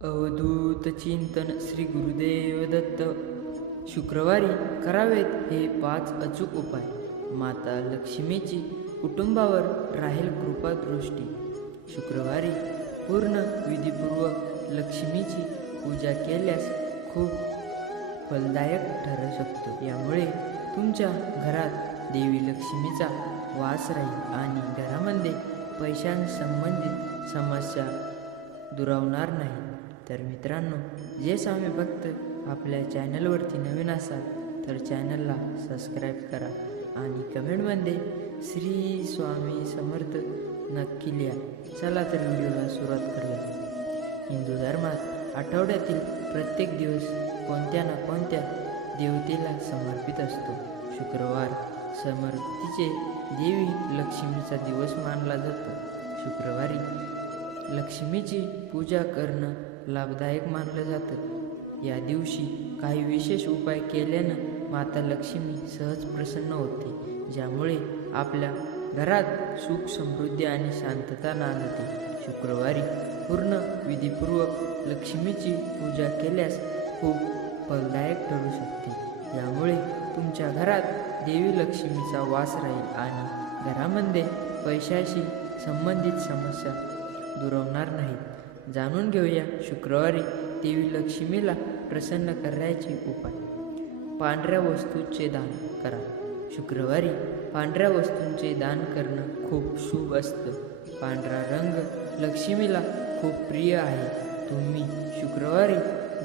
अवधूत चिंतन श्री गुरुदेव दत्त. शुक्रवारी करावेत हे 5 अचूक उपाय. माता लक्ष्मीची कुटुंबावर राहील कृपा दृष्टी. शुक्रवारी पूर्ण विधीपूर्वक लक्ष्मीची पूजा केल्यास खूप फलदायक ठरू शकतो. यामुळे तुमच्या घरात देवी लक्ष्मीचा वास राहील आणि घरामध्ये पैशांसंबंधित समस्या दुरावणार नाही. तर मित्रांनो, जे स्वामी भक्त आपल्या चॅनलवरती नवीन असाल तर चॅनलला सबस्क्राईब करा आणि कमेंटमध्ये श्री स्वामी समर्थ नक्की लिहा. चला तर व्हिडिओला सुरुवात करूया. हिंदू धर्मात आठवड्यातील प्रत्येक दिवस कोणत्या ना कोणत्या देवतेला समर्पित असतो. शुक्रवार समर्पितीचे देवी लक्ष्मीचा दिवस मानला जातो. शुक्रवारी लक्ष्मीची पूजा करणं लाभदायक मानलं जातं. या दिवशी काही विशेष उपाय केल्यानं माता लक्ष्मी सहज प्रसन्न होते, ज्यामुळे आपल्या घरात सुख, समृद्धी आणि शांतता नांदते. शुक्रवारी पूर्ण विधीपूर्वक लक्ष्मीची पूजा केल्यास खूप फलदायक ठरू शकते. यामुळे तुमच्या घरात देवी लक्ष्मीचा वास राहील आणि घरामध्ये पैशाशी संबंधित समस्या दुरावणार नाहीत. जाणून घेऊया शुक्रवारी देवी लक्ष्मीला प्रसन्न करण्याचे उपाय. पांढऱ्या वस्तूंचे दान करा. शुक्रवारी पांढऱ्या वस्तूंचे दान करणं खूप शुभ असतं. पांढरा रंग लक्ष्मीला खूप प्रिय आहे. तुम्ही शुक्रवारी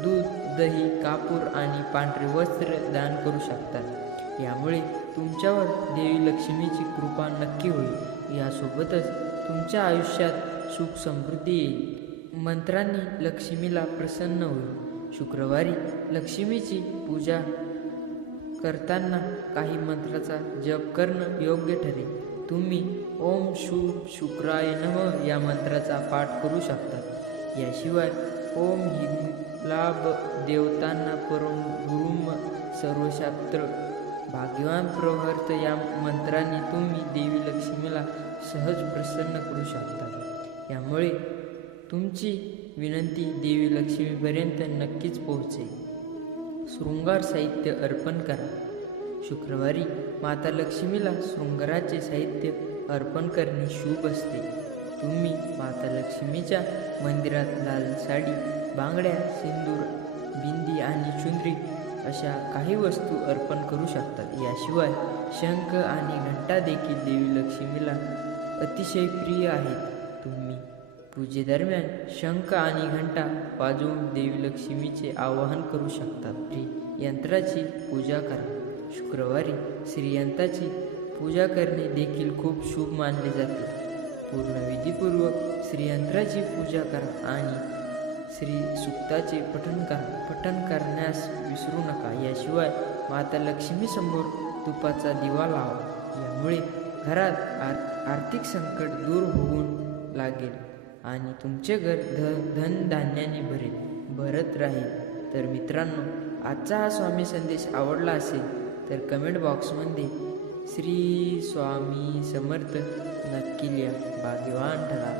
दूध, दही, कापूर आणि पांढरे वस्त्र दान करू शकता. यामुळे तुमच्यावर देवी लक्ष्मीची कृपा नक्की होईल. यासोबतच तुमच्या आयुष्यात सुख, समृद्धी येईल. मंत्रांनी लक्ष्मीला प्रसन्न होईल. शुक्रवारी लक्ष्मीची पूजा करताना काही मंत्राचा जप करणं योग्य ठरेल. तुम्ही ओम शुभ शुक्राय नमः या मंत्राचा पाठ करू शकता. याशिवाय ओम हिंगलाभ देवतांना परम गुरुम सर्वशास्त्र भाग्यवान प्रवर्त या मंत्रांनी तुम्ही देवी लक्ष्मीला सहज प्रसन्न करू शकता. यामुळे तुमची विनंती देवी लक्ष्मीपर्यंत नक्कीच पोहोचेल. शृंगार साहित्य अर्पण करा. शुक्रवारी माता लक्ष्मीला शृंगाराचे साहित्य अर्पण करणे शुभ असते. तुम्ही माता लक्ष्मीच्या मंदिरात लाल साडी, बांगड्या, सिंदूर, बिंदी आणि चुंदरी अशा काही वस्तू अर्पण करू शकतात. याशिवाय शंख आणि घंटा देखील देवी लक्ष्मीला अतिशय प्रिय आहेत. तुम्ही पूजेदरम्यान शंख आणि घंटा वाजवून देवी लक्ष्मीचे आवाहन करू शकता. श्रीयंत्राची पूजा करा. शुक्रवारी श्रीयंत्राची पूजा करणे देखील खूप शुभ मानले जाते. पूर्ण विधीपूर्वक श्रीयंत्राची पूजा करा आणि श्री सूक्ताचे पठण करण्यास विसरू नका. याशिवाय माता लक्ष्मीसमोर तुपाचा दिवा लावा. यामुळे घरात आर्थिक संकट दूर होऊन लागेल आणि तुमचे घर धनधान्याने भरत राहील. तर मित्रांनो, आजचा हा स्वामी संदेश आवडला असेल तर कमेंट बॉक्समध्ये श्री स्वामी समर्थ नक्की लिहा. भाग्यवान ठरा.